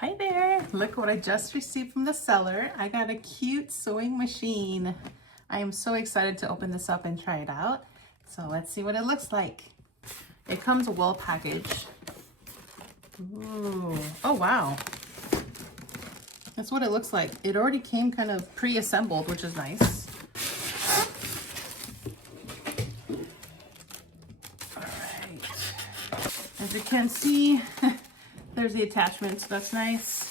Hi there, look what I just received from the seller. I got a cute sewing machine. I am so excited to open this up and try it out. So let's see what it looks like. It comes well packaged. Ooh. Oh wow, that's what it looks like. It already came kind of pre-assembled, which is nice. All right, as you can see, there's the attachment, so that's nice.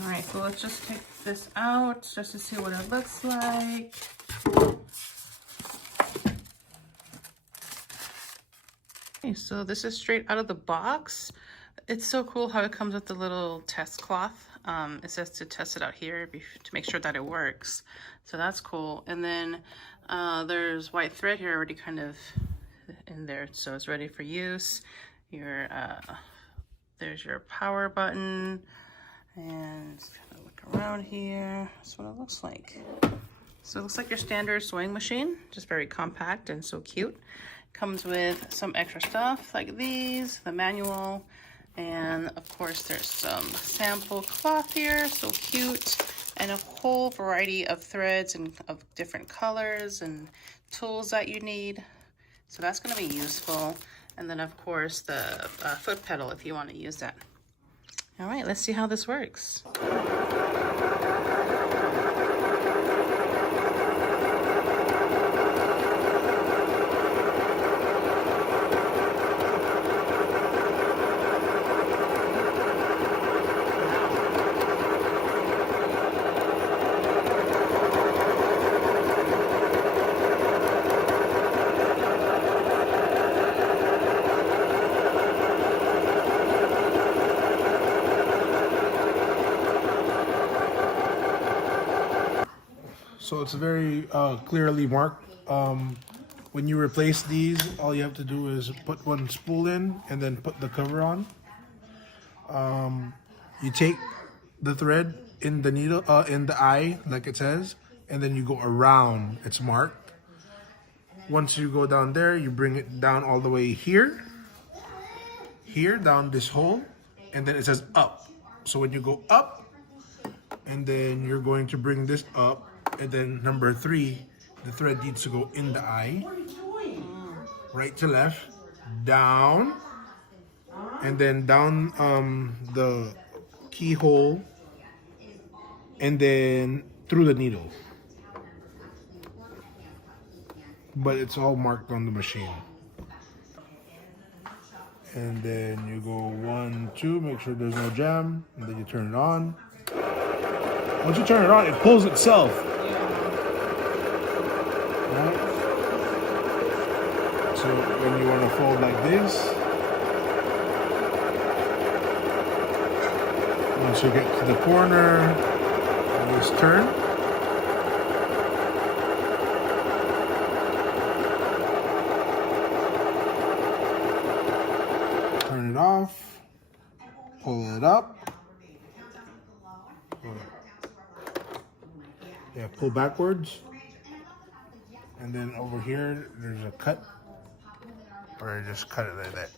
All right, so let's just take this out just to see what it looks like. Okay, so this is straight out of the box. It's so cool how it comes with the little test cloth. It says to test it out here to make sure that it works. So that's cool. And then there's white thread here already kind of in there, so it's ready for use. There's your power button, and just kind of look around here. That's what it looks like. So it looks like your standard sewing machine, just very compact and so cute. Comes with some extra stuff like these, the manual, and of course there's some sample cloth here, so cute, and a whole variety of threads and of different colors and tools that you need. So that's going to be useful. And then of course the foot pedal if you want to use that. All right, let's see how this works. So it's very clearly marked. When you replace these, all you have to do is put one spool in and then put the cover on. You take the thread in the needle, in the eye, like it says, and then you go around. It's marked. Once you go down there, you bring it down all the way here, down this hole, and then it says up. So when you go up, and then you're going to bring this up, and then number 3, the thread needs to go in the eye, right to left, down, and then down the keyhole, and then through the needle. But it's all marked on the machine. And then you go 1, 2, make sure there's no jam, and then you turn it on. Once you turn it on, it pulls itself. Right? So when you want to fold like this, once you get to the corner, just turn. Turn it off, pull it up. Yeah, pull backwards. And then over here, there's a cut, or just cut it like that.